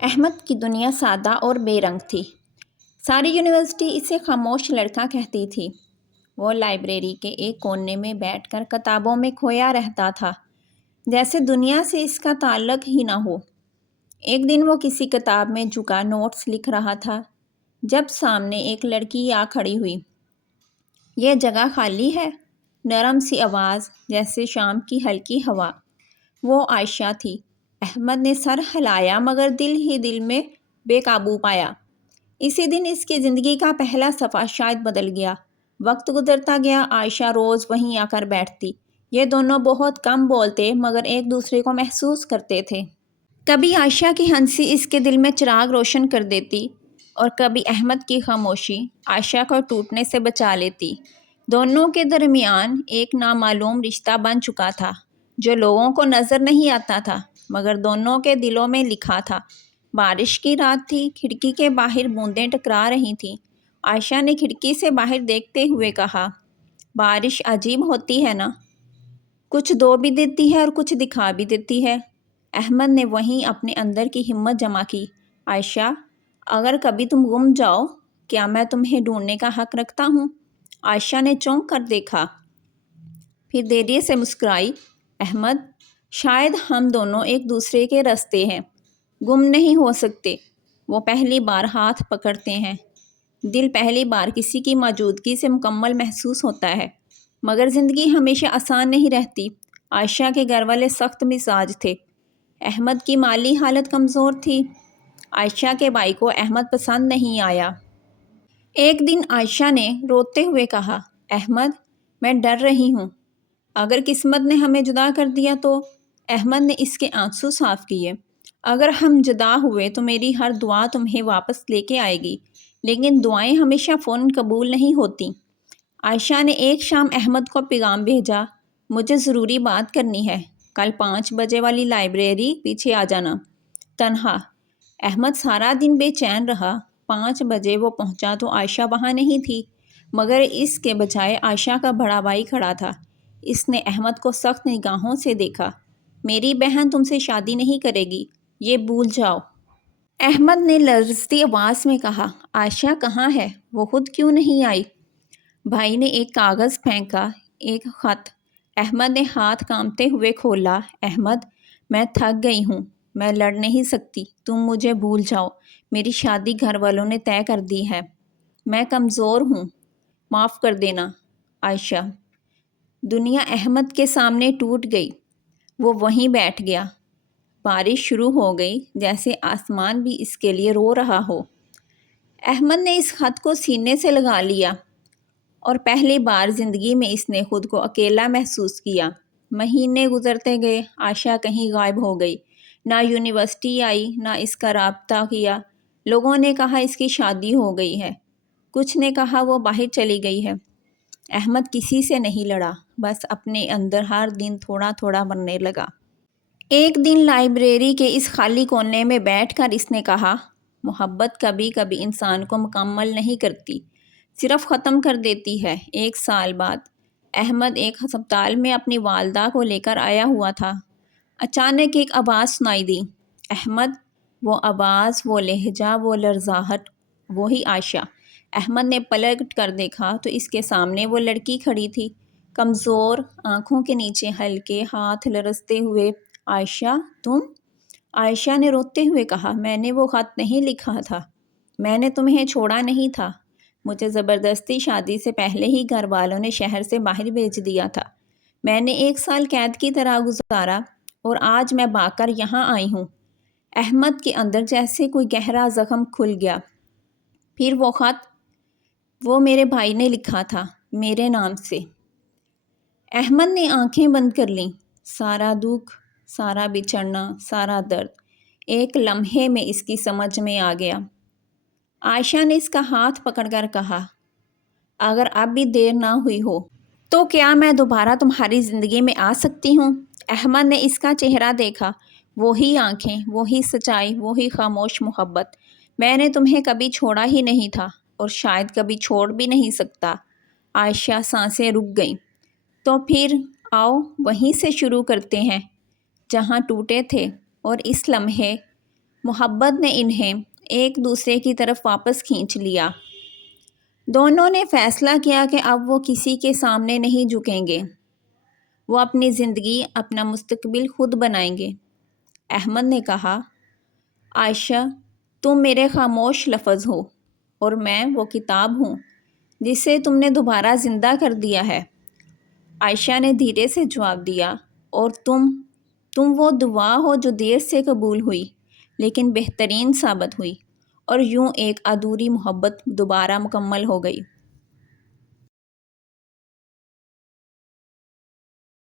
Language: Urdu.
احمد کی دنیا سادہ اور بے رنگ تھی۔ ساری یونیورسٹی اسے خاموش لڑکا کہتی تھی۔ وہ لائبریری کے ایک کونے میں بیٹھ کر کتابوں میں کھویا رہتا تھا، جیسے دنیا سے اس کا تعلق ہی نہ ہو۔ ایک دن وہ کسی کتاب میں جھکا نوٹس لکھ رہا تھا، جب سامنے ایک لڑکی آ کھڑی ہوئی۔ یہ جگہ خالی ہے؟ نرم سی آواز، جیسے شام کی ہلکی ہوا۔ وہ عائشہ تھی۔ احمد نے سر ہلایا مگر دل ہی دل میں بے قابو پایا۔ اسی دن اس کی زندگی کا پہلا صفحہ شاید بدل گیا۔ وقت گزرتا گیا، عائشہ روز وہیں آ کر بیٹھتی۔ یہ دونوں بہت کم بولتے مگر ایک دوسرے کو محسوس کرتے تھے۔ کبھی عائشہ کی ہنسی اس کے دل میں چراغ روشن کر دیتی اور کبھی احمد کی خاموشی عائشہ کو ٹوٹنے سے بچا لیتی۔ دونوں کے درمیان ایک نامعلوم رشتہ بن چکا تھا، جو لوگوں کو نظر نہیں آتا تھا مگر دونوں کے دلوں میں لکھا تھا۔ بارش کی رات تھی، کھڑکی کے باہر بوندیں ٹکرا رہی تھیں۔ عائشہ نے کھڑکی سے باہر دیکھتے ہوئے کہا، بارش عجیب ہوتی ہے نا، کچھ دو بھی دیتی ہے اور کچھ دکھا بھی دیتی ہے۔ احمد نے وہیں اپنے اندر کی ہمت جمع کی۔ عائشہ، اگر کبھی تم گم جاؤ، کیا میں تمہیں ڈھونڈنے کا حق رکھتا ہوں؟ عائشہ نے چونک کر دیکھا، پھر دھیرے سے مسکرائی۔ احمد، شاید ہم دونوں ایک دوسرے کے راستے ہیں، گم نہیں ہو سکتے۔ وہ پہلی بار ہاتھ پکڑتے ہیں۔ دل پہلی بار کسی کی موجودگی سے مکمل محسوس ہوتا ہے، مگر زندگی ہمیشہ آسان نہیں رہتی۔ عائشہ کے گھر والے سخت مزاج تھے۔ احمد کی مالی حالت کمزور تھی۔ عائشہ کے بھائی کو احمد پسند نہیں آیا۔ ایک دن عائشہ نے روتے ہوئے کہا، احمد، میں ڈر رہی ہوں، اگر قسمت نے ہمیں جدا کر دیا تو؟ احمد نے اس کے آنسو صاف کیے۔ اگر ہم جدا ہوئے تو میری ہر دعا تمہیں واپس لے کے آئے گی، لیکن دعائیں ہمیشہ فوراً قبول نہیں ہوتیں۔ عائشہ نے ایک شام احمد کو پیغام بھیجا، مجھے ضروری بات کرنی ہے، کل 5 بجے والی لائبریری پیچھے آ جانا، تنہا۔ احمد سارا دن بے چین رہا۔ 5 بجے وہ پہنچا تو عائشہ وہاں نہیں تھی، مگر اس کے بجائے عائشہ کا بڑا بھائی کھڑا تھا۔ اس نے احمد کو سخت نگاہوں سے دیکھا۔ میری بہن تم سے شادی نہیں کرے گی، یہ بھول جاؤ۔ احمد نے لرزتی آواز میں کہا، عائشہ کہاں ہے؟ وہ خود کیوں نہیں آئی؟ بھائی نے ایک کاغذ پھینکا، ایک خط۔ احمد نے ہاتھ کانپتے ہوئے کھولا۔ احمد، میں تھک گئی ہوں، میں لڑ نہیں سکتی، تم مجھے بھول جاؤ، میری شادی گھر والوں نے طے کر دی ہے، میں کمزور ہوں، معاف کر دینا۔ عائشہ۔ دنیا احمد کے سامنے ٹوٹ گئی۔ وہ وہیں بیٹھ گیا۔ بارش شروع ہو گئی، جیسے آسمان بھی اس کے لیے رو رہا ہو۔ احمد نے اس خط کو سینے سے لگا لیا اور پہلی بار زندگی میں اس نے خود کو اکیلا محسوس کیا۔ مہینے گزرتے گئے، عائشہ کہیں غائب ہو گئی، نہ یونیورسٹی آئی، نہ اس کا رابطہ کیا۔ لوگوں نے کہا اس کی شادی ہو گئی ہے، کچھ نے کہا وہ باہر چلی گئی ہے۔ احمد کسی سے نہیں لڑا، بس اپنے اندر ہر دن تھوڑا تھوڑا مرنے لگا۔ ایک دن لائبریری کے اس خالی کونے میں بیٹھ کر اس نے کہا، محبت کبھی کبھی انسان کو مکمل نہیں کرتی، صرف ختم کر دیتی ہے۔ 1 سال بعد احمد ایک ہسپتال میں اپنی والدہ کو لے کر آیا ہوا تھا۔ اچانک ایک آواز سنائی دی۔ احمد، وہ آواز، وہ لہجہ، وہ لرزاہٹ، وہی عائشہ۔ احمد نے پلٹ کر دیکھا تو اس کے سامنے وہ لڑکی کھڑی تھی، کمزور، آنکھوں کے نیچے ہلکے ہاتھ لرزتے ہوئے۔ عائشہ، تم؟ عائشہ نے روتے ہوئے کہا، میں نے وہ خط نہیں لکھا تھا، میں نے تمہیں چھوڑا نہیں تھا، مجھے زبردستی شادی سے پہلے ہی گھر والوں نے شہر سے باہر بھیج دیا تھا۔ میں نے 1 سال قید کی طرح گزارا اور آج میں بھاگ کر یہاں آئی ہوں۔ احمد کے اندر جیسے کوئی گہرا زخم کھل گیا۔ پھر وہ خط، وہ میرے بھائی نے لکھا تھا، میرے نام سے۔ احمد نے آنکھیں بند کر لیں۔ سارا دکھ، سارا بچھڑنا، سارا درد ایک لمحے میں اس کی سمجھ میں آ گیا۔ عائشہ نے اس کا ہاتھ پکڑ کر کہا، اگر اب بھی دیر نہ ہوئی ہو تو کیا میں دوبارہ تمہاری زندگی میں آ سکتی ہوں؟ احمد نے اس کا چہرہ دیکھا، وہی آنکھیں، وہی سچائی، وہی خاموش محبت۔ میں نے تمہیں کبھی چھوڑا ہی نہیں تھا اور شاید کبھی چھوڑ بھی نہیں سکتا۔ عائشہ سانسیں رک گئیں۔ تو پھر آؤ وہیں سے شروع کرتے ہیں جہاں ٹوٹے تھے، اور اس لمحے محبت نے انہیں ایک دوسرے کی طرف واپس کھینچ لیا۔ دونوں نے فیصلہ کیا کہ اب وہ کسی کے سامنے نہیں جھکیں گے، وہ اپنی زندگی، اپنا مستقبل خود بنائیں گے۔ احمد نے کہا، عائشہ، تم میرے خاموش لفظ ہو اور میں وہ کتاب ہوں جسے تم نے دوبارہ زندہ کر دیا ہے۔ عائشہ نے دھیرے سے جواب دیا، اور تم وہ دعا ہو جو دیر سے قبول ہوئی لیکن بہترین ثابت ہوئی، اور یوں ایک ادھوری محبت دوبارہ مکمل ہو گئی۔